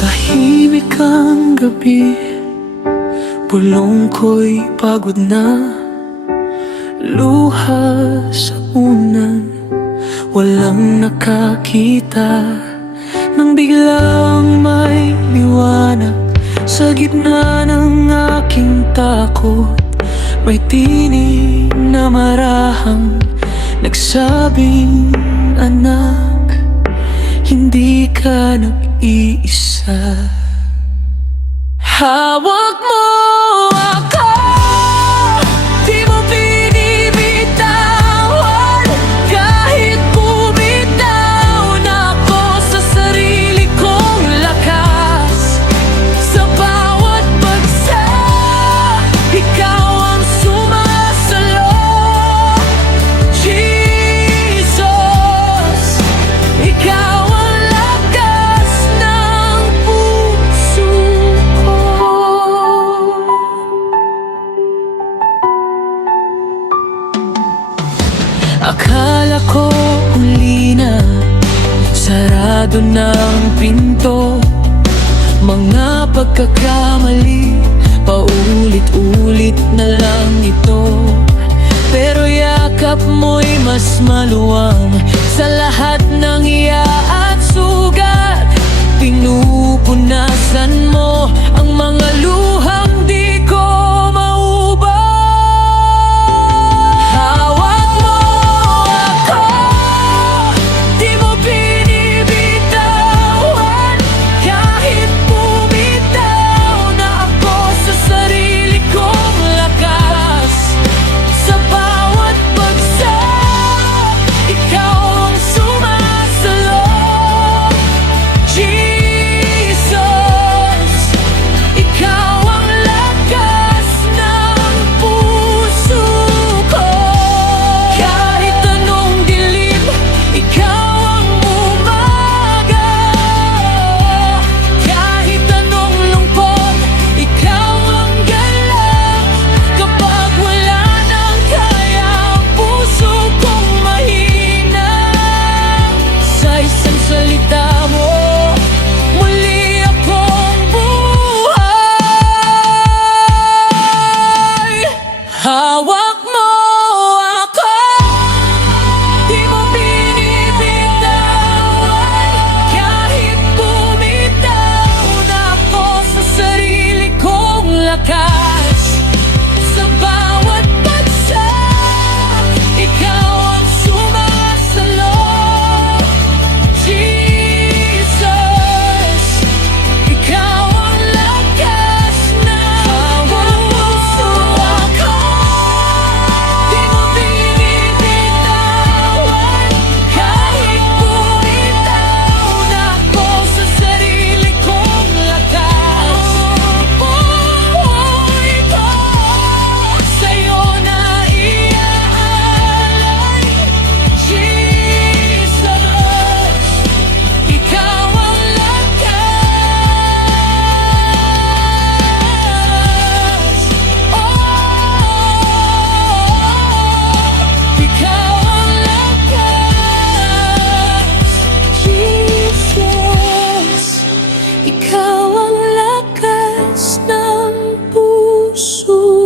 Tahimik ang gabi, bulong ko'y pagod na. Luha sa unan, walang nakakita. Nang biglang may liwanag sa gitna ng aking takot, may tinig na marahang nagsabing, anak, hindi ka nag-iisa. Hawak mo ako, di mo binibitawan. Kahit bumitaw na ako sa sarili kong lakas, sa bawat bagsak, ikaw ang sumasalo. Jesus, ikaw ang lakas ng puso ko. Akala ko huli na, sarado ng pinto. Mga pagkakamali, paulit-ulit na lang ito. Pero yakap mo'y mas maluwang sa lahat ng iya at sugat. Pinupunasan mo ang mga luhang di ko maubos. Hawak mo ako, di mo binibitawan. Kahit bumitaw na ako sa sarili kong lakas, sa bawat bagsak, ikaw ang sumasalo. Jesus, ikaw ang lakas ng puso ko. Kahit anong dilim, ikaw ang umaga. Kahit anong lungkot, ikaw ang galak. Kapag wala nang kaya ang puso kong mahina, sa isang salita mo, muli akong buhay. Hawak mo ako, di mo binibitawan. Kahit bumitaw na ako sa sarili kong lakas, sa bawat bagsak, ikaw ang sumasalo. Jesus, ikaw ang lakas ng puso ko. Di mo binibitawan. Kahit bumitaw na ako sa sarili kong lakas, buhay ko sa'yo na iaalay. Jesus, ikaw ang lakas. Ikaw ang lakas. Jesus, ikaw ang lakas ng puso